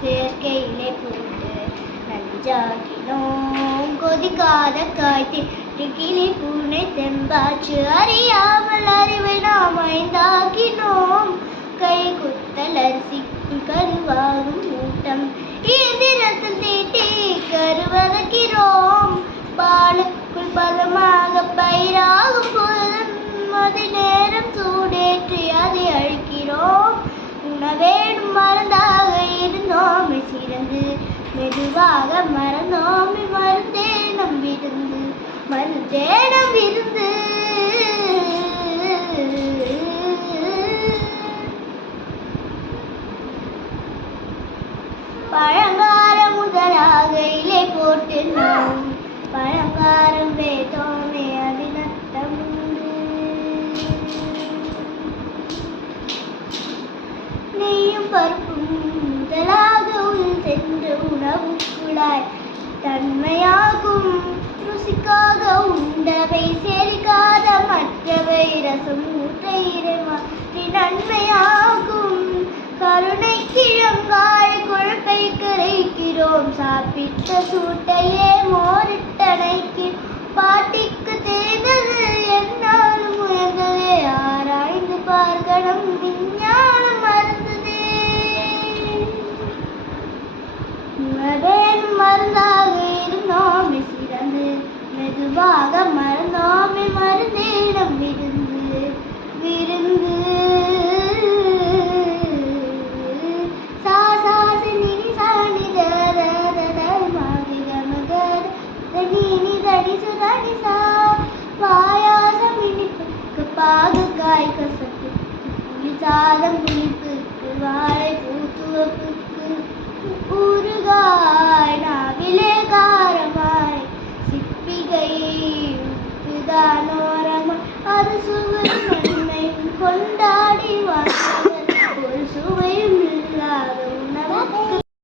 சேர்க்கையிலே போட்டு நஞ்சாக்கினோம். கொதிக்காத காய்ச்சி கிளி பூனை தெம்பாச்சு அறியாமல் அறிவை நாம் ஐந்தாக்கினோம். கை குத்தல் அரிசி கருவாகும் மூட்டம் இயந்திரத்தில் தீட்டி கருவதக்கிறோம். பாலுக்குள் பதமாக பயிராகும் போதும் அதை நேரம் சூடேற்றி அதை அழிக்கிறோம். உணவேடும் மருந்தாக இருந்தோமே சிறந்து மெதுவாக மறந்தோமே மருந்தே நம் விருந்து மருந்தே நம் விருந்து. பழங்காரம் முதலாக இலை போட்டு நாம் பழங்காரம் வேதோமே அதில் அர்த்தம் உண்டு. நெய்யும் பருப்பும் முதலாக உள் சென்று உணவு குழாய் தன்மையாகும். ருசிக்காக உண்டவை செரிக்காத மற்றவை ரசம் ஊற்ற இறைமாற்றி நன்மையாகும். கருணை கிழங்காய் கொழுப்பை கரைக்கிறோம். சாப்பிட்ட சூட்டையே மோரிட்டணைக்கு பாட்டிக்கு தெரிந்தது என்னாலும் உயர்ந்ததே. ஆராய்ந்து பார்க்கணும் விஞ்ஞானம் மறந்ததே. உணவேன் மருந்தாக இருந்தோமே சிறந்து மெதுவாக மறந்தோமே மருந்தே நம் விருந்து விருந்து. பாயாசம் இனிப்புக்கு பாகக்காய் கசப்பு புளிசாதம் புளிப்புக்கு வாழை பூத்துவப்புக்கு ஊறுகாய் நாவிலே காரமாய் சிப்பிகை உப்புதானோரமாய் அது சுவை